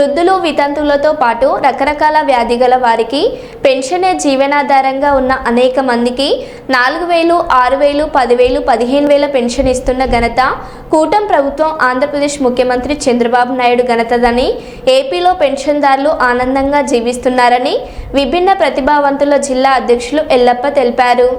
వృద్ధులు, వితంతువులతో పాటు రకరకాల వ్యాధి గల వారికి పెన్షనే జీవనాధారంగా ఉన్న అనేక మందికి 4,000, 6,000, 10,000, 15,000 పెన్షన్ ఇస్తున్న ఘనత కూటమి ప్రభుత్వం, ఆంధ్రప్రదేశ్ ముఖ్యమంత్రి చంద్రబాబు నాయుడు ఘనతదని, ఏపీలో పెన్షన్దారులు ఆనందంగా జీవిస్తున్నారని విభిన్న ప్రతిభావంతుల జిల్లా అధ్యక్షులు ఎల్లప్ప తెలిపారు.